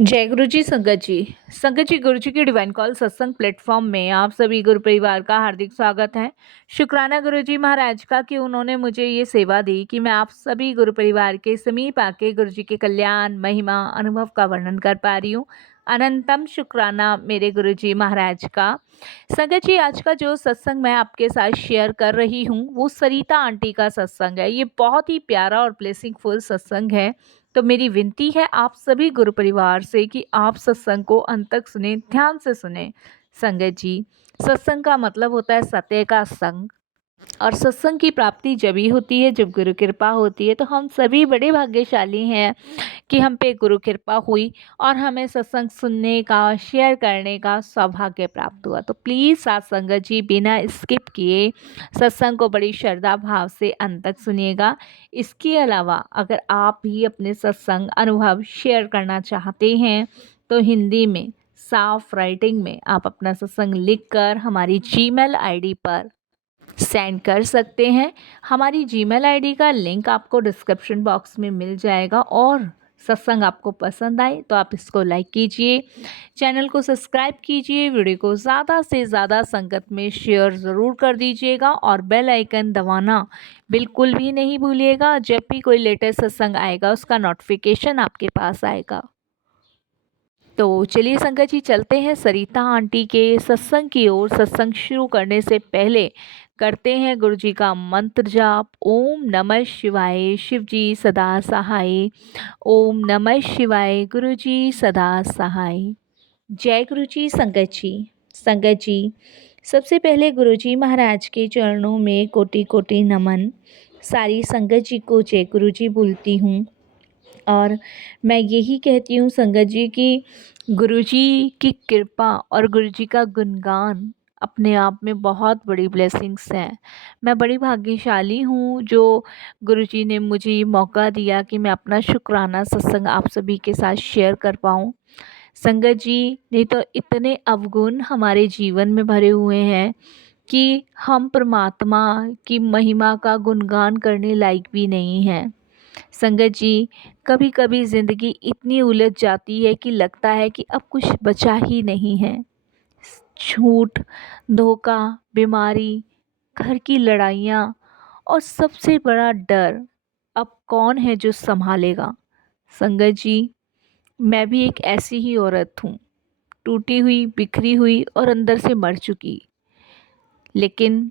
जय गुरु जी संगत जी। संगत जी, गुरु जी की डिवाइन कॉल सत्संग प्लेटफॉर्म में आप सभी गुरु परिवार का हार्दिक स्वागत है। शुक्राना गुरु जी महाराज का कि उन्होंने मुझे ये सेवा दी कि मैं आप सभी गुरु परिवार के समीप आके गुरु जी के कल्याण महिमा अनुभव का वर्णन कर पा रही हूँ। अनंतम शुक्राना मेरे गुरु जी महाराज का। संगत जी, आज का जो सत्संग मैं आपके साथ शेयर कर रही हूँ वो सरिता आंटी का सत्संग है। ये बहुत ही प्यारा और ब्लेसिंगफुल सत्संग है। तो मेरी विनती है आप सभी गुरु परिवार से कि आप सत्संग को अंत तक सुने, ध्यान से सुने। संगत जी, सत्संग का मतलब होता है सत्य का संग, और सत्संग की प्राप्ति जब ही होती है जब गुरु कृपा होती है। तो हम सभी बड़े भाग्यशाली हैं कि हम पे गुरु कृपा हुई और हमें सत्संग सुनने का, शेयर करने का सौभाग्य प्राप्त हुआ। तो प्लीज़ साथ संगत जी बिना स्किप किए सत्संग को बड़ी श्रद्धा भाव से अंत तक सुनिएगा। इसके अलावा अगर आप भी अपने सत्संग अनुभव शेयर करना चाहते हैं तो हिंदी में साफ राइटिंग में आप अपना सत्संग लिखकर हमारी जीमेल आईडी पर सेंड कर सकते हैं। हमारी जीमेल आईडी का लिंक आपको डिस्क्रिप्शन बॉक्स में मिल जाएगा। और सत्संग आपको पसंद आए तो आप इसको लाइक कीजिए, चैनल को सब्सक्राइब कीजिए, वीडियो को ज़्यादा से ज़्यादा संगत में शेयर ज़रूर कर दीजिएगा और बेल आइकन दबाना बिल्कुल भी नहीं भूलिएगा। जब भी कोई लेटेस्ट सत्संग आएगा उसका नोटिफिकेशन आपके पास आएगा। तो चलिए संगत जी, चलते हैं सरिता आंटी के सत्संग की ओर। सत्संग शुरू करने से पहले करते हैं गुरु जी का मंत्र जाप। ओम नमः शिवाय, शिव जी सदा सहाय। ओम नमः शिवाय, गुरु जी सदा सहाय। जय गुरु जी संगत जी। संगत जी, सबसे पहले गुरु जी महाराज के चरणों में कोटि कोटि नमन। सारी संगत जी को जय गुरु जी बोलती हूँ। और मैं यही कहती हूँ संगत जी कि गुरुजी की कृपा और गुरुजी का गुणगान अपने आप में बहुत बड़ी ब्लेसिंग्स हैं। मैं बड़ी भाग्यशाली हूँ जो गुरुजी ने मुझे ये मौका दिया कि मैं अपना शुक्राना सत्संग आप सभी के साथ शेयर कर पाऊँ। संगत जी ने तो इतने अवगुण हमारे जीवन में भरे हुए हैं कि हम परमात्मा की महिमा का गुणगान करने लायक भी नहीं हैं। संगत जी, कभी कभी ज़िंदगी इतनी उलझ जाती है कि लगता है कि अब कुछ बचा ही नहीं है। झूठ, धोखा, बीमारी, घर की लड़ाइयाँ और सबसे बड़ा डर, अब कौन है जो संभालेगा। संगत जी, मैं भी एक ऐसी ही औरत हूँ, टूटी हुई, बिखरी हुई और अंदर से मर चुकी। लेकिन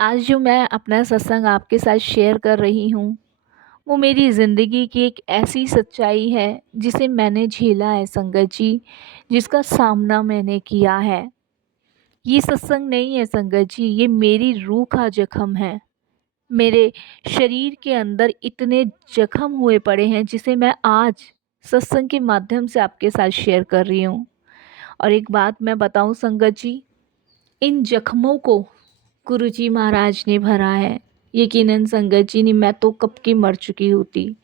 आज जो मैं अपना सत्संग आपके साथ शेयर कर रही हूँ वो मेरी ज़िंदगी की एक ऐसी सच्चाई है जिसे मैंने झेला है संगत जी, जिसका सामना मैंने किया है। ये सत्संग नहीं है संगत जी, ये मेरी रूह का जख्म है। मेरे शरीर के अंदर इतने जख्म हुए पड़े हैं जिसे मैं आज सत्संग के माध्यम से आपके साथ शेयर कर रही हूँ। और एक बात मैं बताऊँ संगत जी, इन जख्मों को गुरुजी महाराज ने भरा है। यकीनन संगत जी, नहीं मैं तो कब की मर चुकी होती।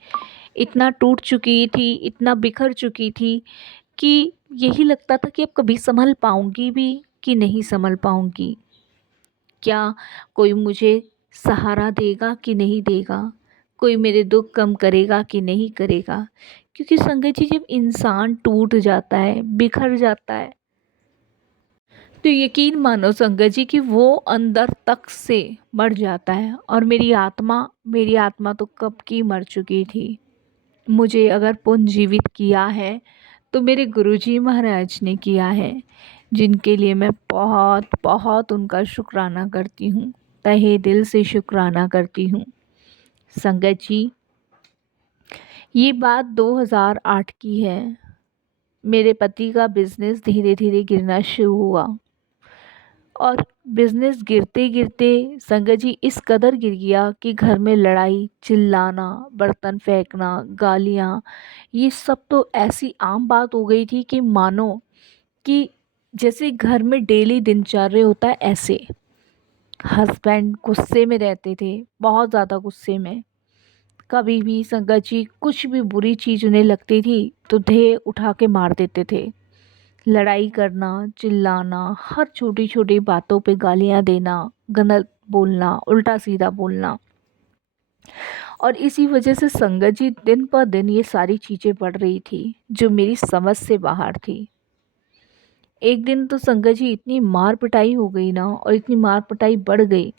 इतना टूट चुकी थी, इतना बिखर चुकी थी कि यही लगता था कि अब कभी संभल पाऊंगी भी कि नहीं संभल पाऊंगी। क्या कोई मुझे सहारा देगा कि नहीं देगा, कोई मेरे दुख कम करेगा कि नहीं करेगा। क्योंकि संगत जी, जब इंसान टूट जाता है, बिखर जाता है, तो यकीन मानो संगत जी कि वो अंदर तक से मर जाता है। और मेरी आत्मा तो कब की मर चुकी थी। मुझे अगर पुनर्जीवित किया है तो मेरे गुरुजी महाराज ने किया है, जिनके लिए मैं बहुत बहुत उनका शुक्राना करती हूँ, तहे दिल से शुक्राना करती हूँ। संगत जी, ये बात 2008 की है। मेरे पति का बिजनेस धीरे धीरे गिरना शुरू हुआ और बिजनेस गिरते गिरते संगत जी इस कदर गिर गया कि घर में लड़ाई, चिल्लाना, बर्तन फेंकना, गालियाँ, ये सब तो ऐसी आम बात हो गई थी कि मानो कि जैसे घर में डेली दिनचर्या होता है ऐसे। हस्बैंड गुस्से में रहते थे, बहुत ज़्यादा गुस्से में। कभी भी संगत जी कुछ भी बुरी चीज़ उन्हें लगती थी तो धे उठा के मार देते थे। लड़ाई करना, चिल्लाना, हर छोटी छोटी बातों पे गालियाँ देना, गलत बोलना, उल्टा सीधा बोलना। और इसी वजह से संगत जी दिन पर दिन ये सारी चीज़ें बढ़ रही थी जो मेरी समझ से बाहर थी। एक दिन तो संगत जी इतनी मार पिटाई हो गई ना, और इतनी मार पिटाई बढ़ गई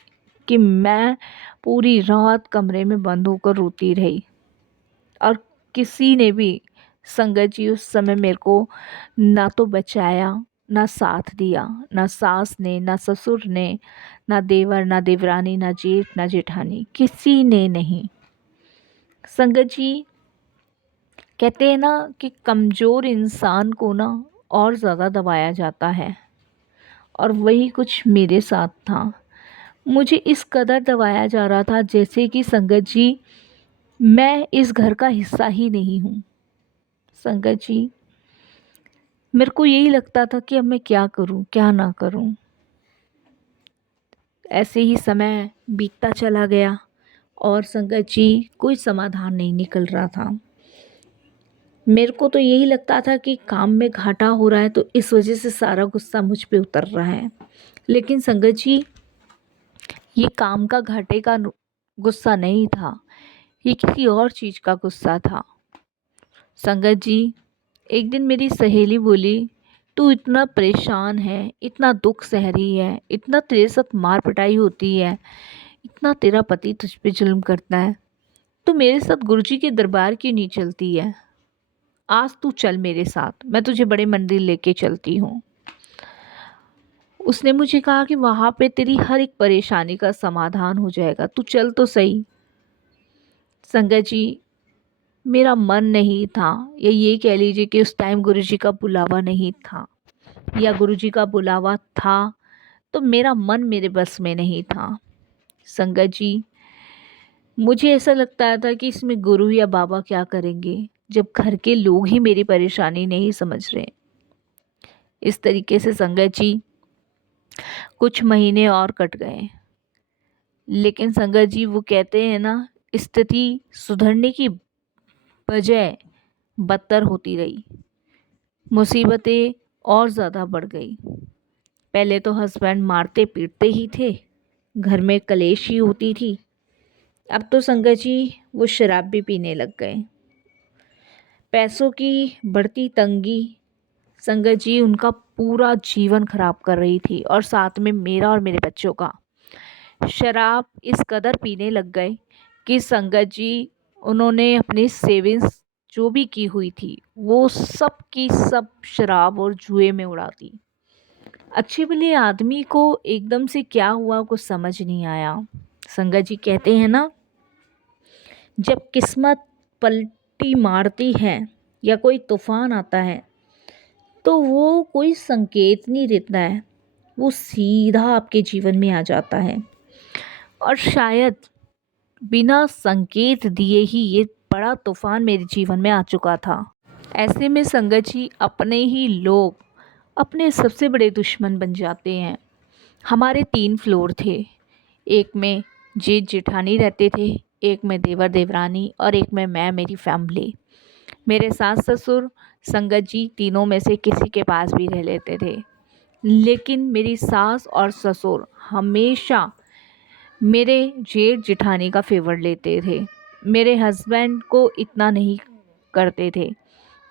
कि मैं पूरी रात कमरे में बंद होकर रोती रही। और किसी ने भी, संगत जी, उस समय मेरे को ना तो बचाया, ना साथ दिया, ना सास ने, ना ससुर ने, ना देवर, ना देवरानी, ना जेठ, ना जेठानी, किसी ने नहीं। संगत जी, कहते हैं ना कि कमज़ोर इंसान को ना और ज़्यादा दबाया जाता है, और वही कुछ मेरे साथ था। मुझे इस कदर दबाया जा रहा था जैसे कि संगत जी मैं इस घर का हिस्सा ही नहीं हूँ। संगत जी, मेरे को यही लगता था कि अब मैं क्या करूँ, क्या ना करूँ। ऐसे ही समय बीतता चला गया और संगत जी कोई समाधान नहीं निकल रहा था। मेरे को तो यही लगता था कि काम में घाटा हो रहा है तो इस वजह से सारा गुस्सा मुझ पे उतर रहा है। लेकिन संगत जी, ये काम का घाटे का गुस्सा नहीं था, ये किसी और चीज़ का गुस्सा था। संगत जी, एक दिन मेरी सहेली बोली, तू इतना परेशान है, इतना दुख सह रही है, इतना तेरे साथ मार पिटाई होती है, इतना तेरा पति तुझ पे जुल्म करता है, तो मेरे साथ गुरुजी के दरबार क्यों नहीं चलती है? आज तू चल मेरे साथ, मैं तुझे बड़े मंदिर लेके चलती हूँ। उसने मुझे कहा कि वहाँ पे तेरी हर एक परेशानी का समाधान हो जाएगा, तू चल तो सही। संगत जी, मेरा मन नहीं था, या ये कह लीजिए कि उस टाइम गुरुजी का बुलावा नहीं था, या गुरुजी का बुलावा था तो मेरा मन मेरे बस में नहीं था। संगत जी, मुझे ऐसा लगता था कि इसमें गुरु या बाबा क्या करेंगे जब घर के लोग ही मेरी परेशानी नहीं समझ रहे। इस तरीके से संगत जी कुछ महीने और कट गए, लेकिन संगत जी वो कहते हैं ना, स्थिति सुधरने की बजाय बदतर होती रही, मुसीबतें और ज़्यादा बढ़ गई। पहले तो हस्बैंड मारते पीटते ही थे, घर में कलेश ही होती थी। अब तो संगत जी वो शराब भी पीने लग गए। पैसों की बढ़ती तंगी संगत जी उनका पूरा जीवन खराब कर रही थी, और साथ में मेरा और मेरे बच्चों का। शराब इस कदर पीने लग गए कि संगत जी उन्होंने अपनी सेविंग्स जो भी की हुई थी वो सब की सब शराब और जुए में उड़ा दी। अच्छे भले आदमी को एकदम से क्या हुआ कुछ समझ नहीं आया। संगत जी कहते हैं ना, जब किस्मत पलटी मारती है या कोई तूफान आता है तो वो कोई संकेत नहीं देता है, वो सीधा आपके जीवन में आ जाता है। और शायद बिना संकेत दिए ही ये बड़ा तूफान मेरे जीवन में आ चुका था। ऐसे में संगत जी अपने ही लोग अपने सबसे बड़े दुश्मन बन जाते हैं। हमारे 3 फ्लोर थे, एक में जेठ जेठानी रहते थे, एक में देवर देवरानी, और एक में मैं, मेरी फैमिली। मेरे सास ससुर संगत जी तीनों में से किसी के पास भी रह लेते थे, लेकिन मेरी सास और ससुर हमेशा मेरे जेठ जेठानी का फेवर लेते थे। मेरे हस्बैंड को इतना नहीं करते थे,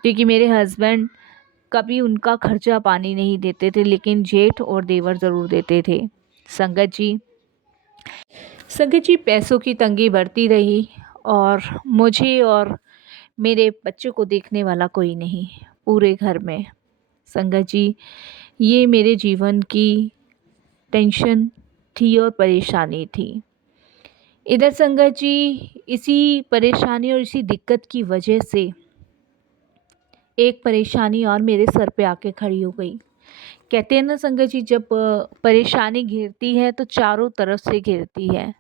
क्योंकि मेरे हस्बैंड कभी उनका खर्चा पानी नहीं देते थे, लेकिन जेठ और देवर ज़रूर देते थे। संगत जी, पैसों की तंगी बढ़ती रही, और मुझे और मेरे बच्चों को देखने वाला कोई नहीं पूरे घर में। संगत जी, ये मेरे जीवन की टेंशन थी और परेशानी थी। इधर संगत जी इसी परेशानी और इसी दिक्कत की वजह से एक परेशानी और मेरे सर पे आके खड़ी हो गई। कहते हैं ना संगत जी, जब परेशानी घिरती है तो चारों तरफ से घिरती है,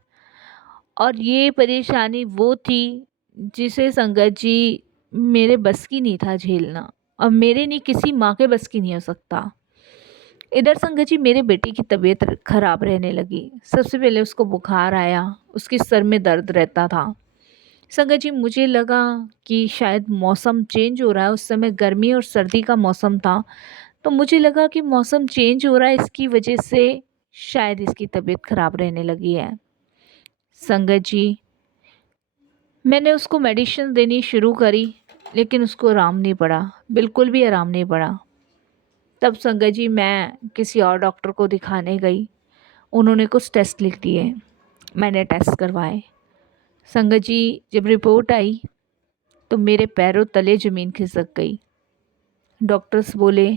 और ये परेशानी वो थी जिसे संगत जी मेरे बस की नहीं था झेलना, और मेरे नहीं, किसी माँ के बस की नहीं हो सकता। इधर संगत जी मेरे बेटे की तबीयत खराब रहने लगी। सबसे पहले उसको बुखार आया, उसके सर में दर्द रहता था। संगत जी मुझे लगा कि शायद मौसम चेंज हो रहा है, उस समय गर्मी और सर्दी का मौसम था, तो मुझे लगा कि मौसम चेंज हो रहा है, इसकी वजह से शायद इसकी तबीयत खराब रहने लगी है। संगत जी मैंने उसको मेडिसिन देनी शुरू करी, लेकिन उसको आराम नहीं पड़ा, बिल्कुल भी आराम नहीं पड़ा। तब संगत जी मैं किसी और डॉक्टर को दिखाने गई। उन्होंने कुछ टेस्ट लिख दिए, मैंने टेस्ट करवाए। संगत जी जब रिपोर्ट आई तो मेरे पैरों तले ज़मीन खिसक गई। डॉक्टर्स बोले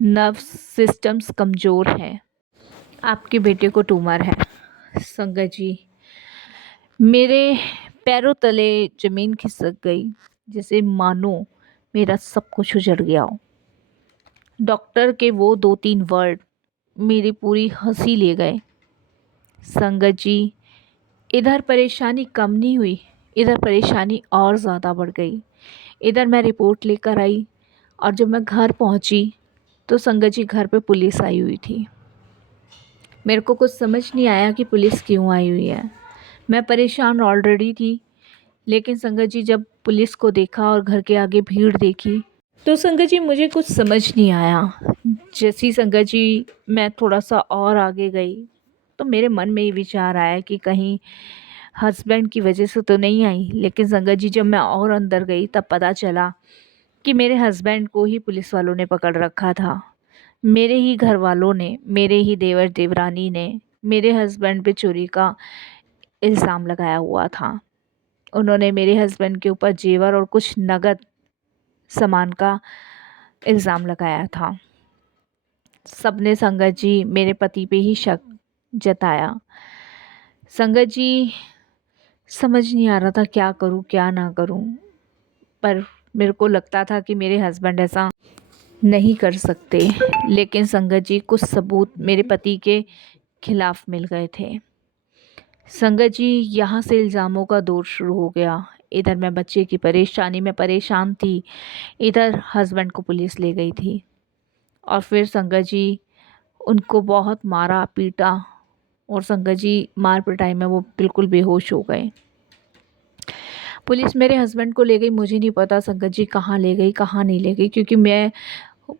नर्व सिस्टम्स कमज़ोर हैं, आपके बेटे को ट्यूमर है। संगत जी मेरे पैरों तले ज़मीन खिसक गई, जैसे मानो मेरा सब कुछ उजड़ गया हो। डॉक्टर के वो 2-3 वर्ड मेरी पूरी हंसी ले गए। संगत जी इधर परेशानी कम नहीं हुई, इधर परेशानी और ज़्यादा बढ़ गई। इधर मैं रिपोर्ट लेकर आई और जब मैं घर पहुंची तो संगत जी घर पे पुलिस आई हुई थी। मेरे को कुछ समझ नहीं आया कि पुलिस क्यों आई हुई है। मैं परेशान ऑलरेडी थी, लेकिन संगत जी जब पुलिस को देखा और घर के आगे भीड़ देखी तो संगत जी मुझे कुछ समझ नहीं आया। जैसी संगत जी मैं थोड़ा सा और आगे गई तो मेरे मन में ये विचार आया कि कहीं हस्बैंड की वजह से तो नहीं आई। लेकिन संगत जी जब मैं और अंदर गई तब पता चला कि मेरे हस्बैंड को ही पुलिस वालों ने पकड़ रखा था। मेरे ही घर वालों ने, मेरे ही देवर देवरानी ने मेरे हस्बैंड पे चोरी का इल्ज़ाम लगाया हुआ था। उन्होंने मेरे हस्बैंड के ऊपर जेवर और कुछ नगद सामान का इल्ज़ाम लगाया था। सबने संगत जी मेरे पति पे ही शक जताया। संगत जी समझ नहीं आ रहा था क्या करूं क्या ना करूं, पर मेरे को लगता था कि मेरे हस्बैंड ऐसा नहीं कर सकते। लेकिन संगत जी कुछ सबूत मेरे पति के खिलाफ मिल गए थे। संगत जी यहाँ से इल्ज़ामों का दौर शुरू हो गया। इधर मैं बच्चे की परेशानी में परेशान थी, इधर हस्बैंड को पुलिस ले गई थी। और फिर संगत जी उनको बहुत मारा पीटा और संगत जी मार पिटाई में वो बिल्कुल बेहोश हो गए। पुलिस मेरे हस्बैंड को ले गई, मुझे नहीं पता संगत जी कहाँ ले गई कहाँ नहीं ले गई, क्योंकि मैं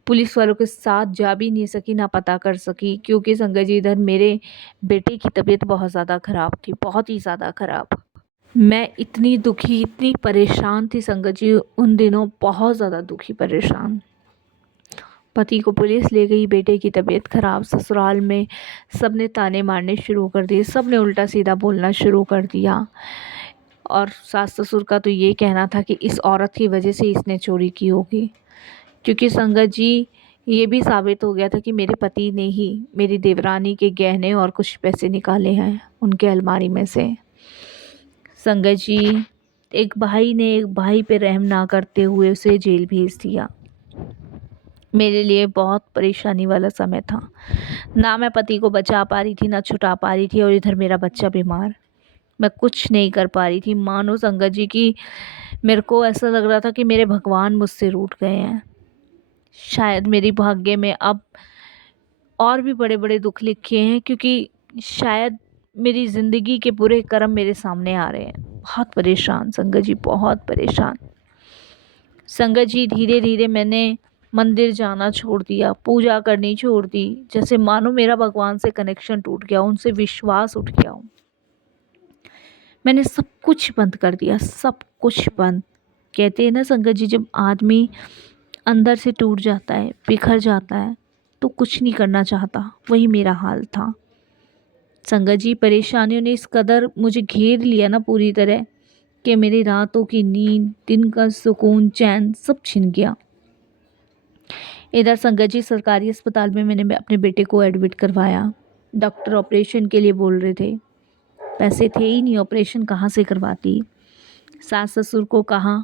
पुलिस वालों के साथ जा भी नहीं सकी ना पता कर सकी। क्योंकि संगत जी इधर मेरे बेटे की तबीयत बहुत ज़्यादा ख़राब थी, बहुत ही ज़्यादा ख़राब। मैं इतनी दुखी इतनी परेशान थी संगत जी उन दिनों, बहुत ज़्यादा दुखी परेशान। पति को पुलिस ले गई, बेटे की तबीयत ख़राब, ससुराल में सब ने ताने मारने शुरू कर दिए, सब ने उल्टा सीधा बोलना शुरू कर दिया। और सास ससुर का तो ये कहना था कि इस औरत की वजह से इसने चोरी की होगी। क्योंकि संगत जी ये भी साबित हो गया था कि मेरे पति ने ही मेरी देवरानी के गहने और कुछ पैसे निकाले हैं उनके अलमारी में से। संगत जी एक भाई ने एक भाई पे रहम ना करते हुए उसे जेल भेज दिया। मेरे लिए बहुत परेशानी वाला समय था, ना मैं पति को बचा पा रही थी ना छुटा पा रही थी, और इधर मेरा बच्चा बीमार, मैं कुछ नहीं कर पा रही थी। मानो संगत जी की मेरे को ऐसा लग रहा था कि मेरे भगवान मुझसे रूठ गए हैं। शायद मेरी भाग्य में अब और भी बड़े बड़े दुख लिखे हैं, क्योंकि शायद मेरी ज़िंदगी के बुरे कर्म मेरे सामने आ रहे हैं। बहुत परेशान संगत जी, बहुत परेशान। संगत जी धीरे धीरे मैंने मंदिर जाना छोड़ दिया, पूजा करनी छोड़ दी, जैसे मानो मेरा भगवान से कनेक्शन टूट गया, उनसे विश्वास उठ गया। मैंने सब कुछ बंद कर दिया, सब कुछ बंद। कहते हैं ना संगत जी, जब आदमी अंदर से टूट जाता है, बिखर जाता है, तो कुछ नहीं करना चाहता। वही मेरा हाल था संगत जी। परेशानियों ने इस कदर मुझे घेर लिया ना पूरी तरह कि मेरी रातों की नींद, दिन का सुकून, चैन सब छिन गया। इधर संगत जी सरकारी अस्पताल में मैंने अपने बेटे को एडमिट करवाया। डॉक्टर ऑपरेशन के लिए बोल रहे थे, पैसे थे ही नहीं, ऑपरेशन कहाँ से करवाती। सास ससुर को कहा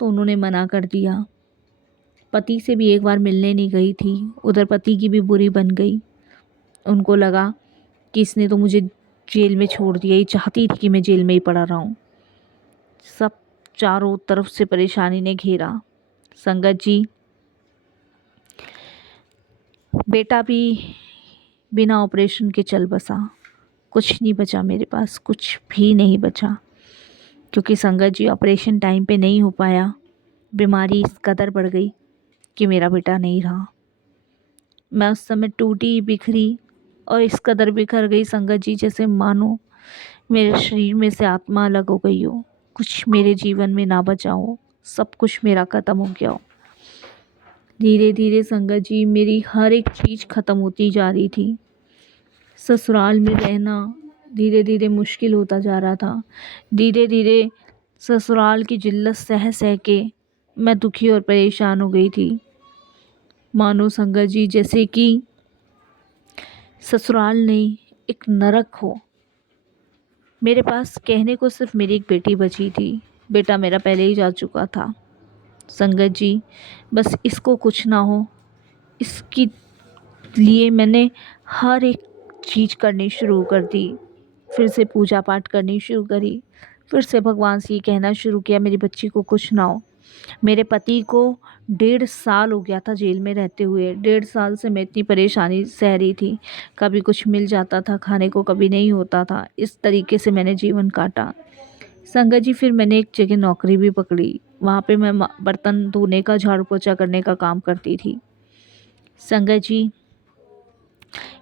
तो उन्होंने मना कर दिया। पति से भी एक बार मिलने नहीं गई थी, उधर पति की भी बुरी बन गई। उनको लगा कि इसने तो मुझे जेल में छोड़ दिया, ये चाहती थी कि मैं जेल में ही पड़ा रहूं। सब चारों तरफ से परेशानी ने घेरा संगत जी। बेटा भी बिना ऑपरेशन के चल बसा, कुछ नहीं बचा मेरे पास, कुछ भी नहीं बचा। क्योंकि संगत जी ऑपरेशन टाइम पे नहीं हो पाया, बीमारी इस कदर बढ़ गई कि मेरा बेटा नहीं रहा। मैं उस समय टूटी बिखरी और इस कदर बिखर गई संगत जी, जैसे मानो मेरे शरीर में से आत्मा अलग हो गई हो। कुछ मेरे जीवन में ना बचा हो, सब कुछ मेरा ख़त्म हो गया हो। धीरे धीरे संगत जी मेरी हर एक चीज़ ख़त्म होती जा रही थी। ससुराल में रहना धीरे धीरे मुश्किल होता जा रहा था। धीरे धीरे ससुराल की जिल्लत सह सह के मैं दुखी और परेशान हो गई थी। मानो संगत जी जैसे कि ससुराल नहीं, एक नरक हो। मेरे पास कहने को सिर्फ मेरी एक बेटी बची थी। बेटा मेरा पहले ही जा चुका था। संगत जी बस इसको कुछ ना हो, इसके लिए मैंने हर एक चीज़ करनी शुरू कर दी। फिर से पूजा पाठ करनी शुरू करी। फिर से भगवान से ये कहना शुरू किया मेरी बच्ची को कुछ ना हो। मेरे पति को 1.5 साल हो गया था जेल में रहते हुए। 1.5 साल से मैं इतनी परेशानी सह रही थी। कभी कुछ मिल जाता था खाने को, कभी नहीं होता था। इस तरीके से मैंने जीवन काटा। संगत जी फिर मैंने एक जगह नौकरी भी पकड़ी। वहाँ पे मैं बर्तन धोने का, झाड़ू पोछा करने का काम करती थी। संगत जी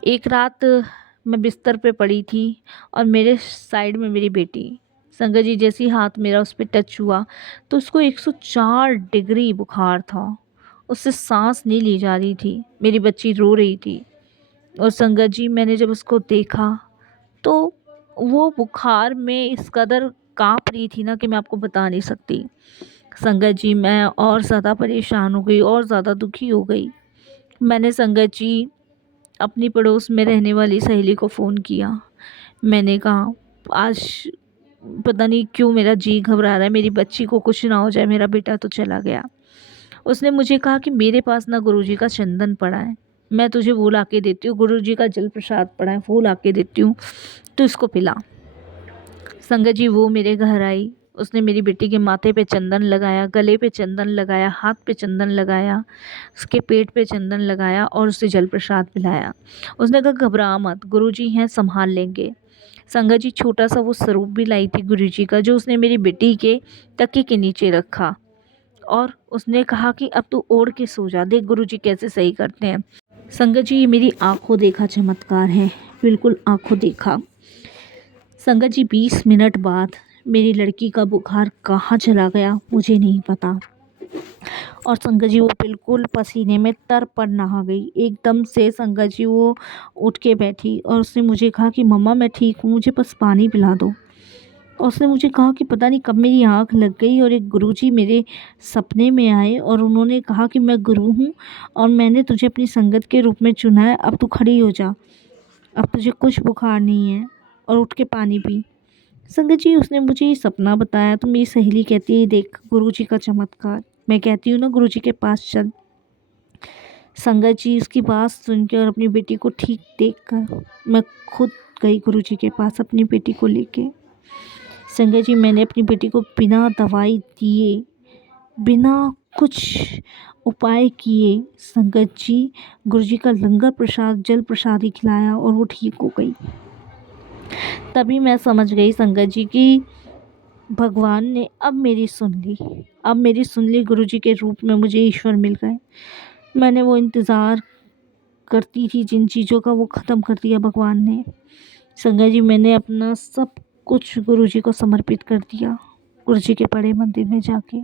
एक रात मैं बिस्तर पे पड़ी थी और मेरे साइड में मेरी बेटी। संगत जी जैसे ही हाथ मेरा उस पर टच हुआ तो उसको 104 डिग्री बुखार था। उससे सांस नहीं ली जा रही थी। मेरी बच्ची रो रही थी। और संगत जी मैंने जब उसको देखा तो वो बुखार में इस कदर काँप रही थी ना कि मैं आपको बता नहीं सकती। संगत जी मैं और ज़्यादा परेशान हो गई और ज़्यादा दुखी हो गई। मैंने संगत जी अपनी पड़ोस में रहने वाली सहेली को फ़ोन किया। मैंने कहा आज पता नहीं क्यों मेरा जी घबरा रहा है, मेरी बच्ची को कुछ ना हो जाए, मेरा बेटा तो चला गया। उसने मुझे कहा कि मेरे पास ना गुरुजी का चंदन पड़ा है, मैं तुझे वो ला के देती हूँ। गुरुजी का जल प्रसाद पड़ा है, वो ला के देती हूँ, तो इसको पिला। संगत जी वो मेरे घर आई। उसने मेरी बेटी के माथे पे चंदन लगाया, गले पे चंदन लगाया, हाथ पे चंदन लगाया, उसके पेट पे चंदन लगाया और उसे जल प्रसाद पिलाया। उसने कहा घबरा मत, गुरुजी हैं संभाल लेंगे। संगत जी छोटा सा वो स्वरूप भी लाई थी गुरुजी का, जो उसने मेरी बेटी के तकिए के नीचे रखा और उसने कहा कि अब तू ओढ़ के सो जा, देख गुरुजी कैसे सही करते हैं। संगत जी ये मेरी आंखों देखा चमत्कार है, बिल्कुल आंखों देखा। संगत जी 20 मिनट बाद मेरी लड़की का बुखार कहाँ चला गया मुझे नहीं पता। और संगत जी वो बिल्कुल पसीने में तर-पर नहा गई। एकदम से संगत जी वो उठ के बैठी और उसने मुझे कहा कि मम्मा मैं ठीक हूँ, मुझे बस पानी पिला दो। और उसने मुझे कहा कि पता नहीं कब मेरी आँख लग गई और एक गुरुजी मेरे सपने में आए और उन्होंने कहा कि मैं गुरु हूँ और मैंने तुझे अपनी संगत के रूप में चुना है, अब तू खड़ी हो जा, अब तुझे कुछ बुखार नहीं है और उठ के पानी पी। संगत जी उसने मुझे ये सपना बताया तो मेरी सहेली कहती है देख गुरुजी का चमत्कार। मैं कहती हूँ ना गुरुजी के पास चल। संगत जी उसकी बात सुनकर और अपनी बेटी को ठीक देखकर मैं खुद गई गुरुजी के पास अपनी बेटी को लेके। संगत जी मैंने अपनी बेटी को बिना दवाई दिए, बिना कुछ उपाय किए संगत जी गुरुजी का लंगर प्रसाद, जल प्रसाद ही खिलाया और वो ठीक हो गई। तभी मैं समझ गई संगत जी कि भगवान ने अब मेरी सुन ली, अब मेरी सुन ली। गुरुजी के रूप में मुझे ईश्वर मिल गए। मैंने वो इंतज़ार करती थी जिन चीज़ों का, वो ख़त्म कर दिया भगवान ने। संगत जी मैंने अपना सब कुछ गुरुजी को समर्पित कर दिया, गुरुजी के बड़े मंदिर में जाके।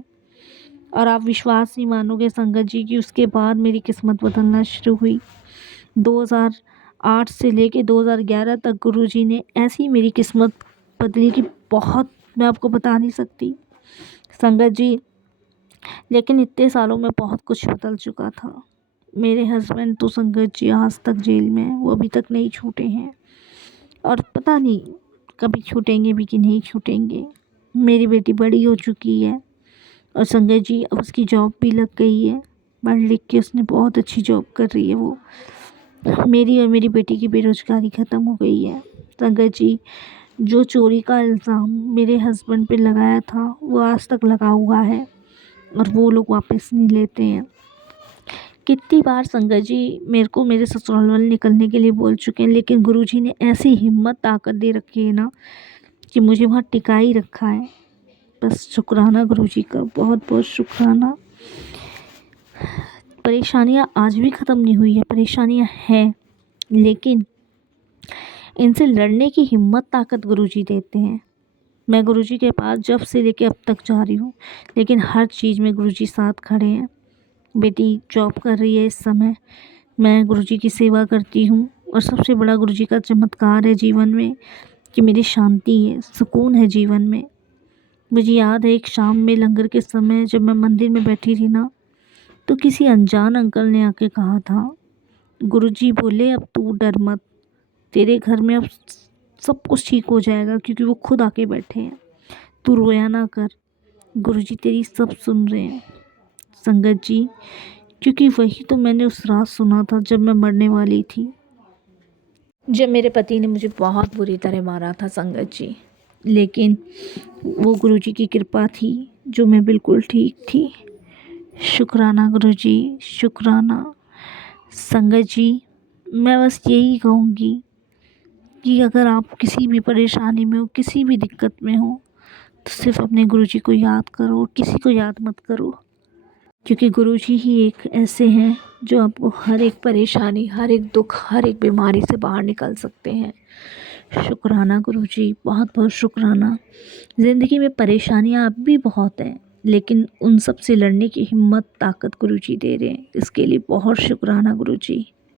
और आप विश्वास नहीं मानोगे संगत जी कि उसके बाद मेरी किस्मत बदलना शुरू हुई। 2008 से लेके 2011 तक गुरुजी ने ऐसी मेरी किस्मत बदली कि बहुत, मैं आपको बता नहीं सकती संगत जी। लेकिन इतने सालों में बहुत कुछ बदल चुका था। मेरे हस्बैंड तो संगत जी आज तक जेल में हैं, वो अभी तक नहीं छूटे हैं और पता नहीं कभी छूटेंगे भी कि नहीं छूटेंगे। मेरी बेटी बड़ी हो चुकी है और संगत जी अब उसकी जॉब भी लग गई है, पढ़ लिख के उसने बहुत अच्छी जॉब कर रही है वो। मेरी और मेरी बेटी की बेरोज़गारी ख़त्म हो गई है। संगत जी जो चोरी का इल्ज़ाम मेरे हस्बैंड पे लगाया था वो आज तक लगा हुआ है और वो लोग वापस नहीं लेते हैं। कितनी बार संगत जी मेरे को मेरे ससुराल वाले निकलने के लिए बोल चुके हैं, लेकिन गुरुजी ने ऐसी हिम्मत ताकत दे रखी है ना कि मुझे वहाँ टिका ही रखा है। बस शुक्राना गुरुजी का, बहुत बहुत शुक्राना। परेशानियाँ आज भी ख़त्म नहीं हुई है, परेशानियाँ हैं, लेकिन इनसे लड़ने की हिम्मत ताकत गुरुजी देते हैं। मैं गुरुजी के पास जब से लेके अब तक जा रही हूँ, लेकिन हर चीज़ में गुरुजी साथ खड़े हैं। बेटी जॉब कर रही है इस समय, मैं गुरुजी की सेवा करती हूँ और सबसे बड़ा गुरुजी का चमत्कार है जीवन में कि मेरी शांति है, सुकून है जीवन में। मुझे याद है एक शाम में लंगर के समय जब मैं मंदिर में बैठी थी ना, तो किसी अनजान अंकल ने आके कहा था, गुरुजी बोले अब तू डर मत, तेरे घर में अब सब कुछ ठीक हो जाएगा, क्योंकि वो खुद आके बैठे हैं। तू रोया ना कर, गुरुजी तेरी सब सुन रहे हैं। संगत जी, क्योंकि वही तो मैंने उस रात सुना था जब मैं मरने वाली थी, जब मेरे पति ने मुझे बहुत बुरी तरह मारा था संगत जी। लेकिन वो गुरुजी की कृपा थी जो मैं बिल्कुल ठीक थी। शुक्राना गुरुजी, शुक्राना। संगत जी, मैं बस यही कहूँगी कि अगर आप किसी भी परेशानी में हो, किसी भी दिक्कत में हो, तो सिर्फ अपने गुरुजी को याद करो और किसी को याद मत करो, क्योंकि गुरुजी ही एक ऐसे हैं जो आपको हर एक परेशानी, हर एक दुख, हर एक बीमारी से बाहर निकाल सकते हैं। शुक्राना गुरुजी, बहुत बहुत शुक्राना। ज़िंदगी में परेशानियाँ अब भी बहुत हैं, लेकिन उन सब से लड़ने की हिम्मत, ताकत गुरुजी दे रहे हैं। इसके लिए बहुत शुक्राना गुरुजी।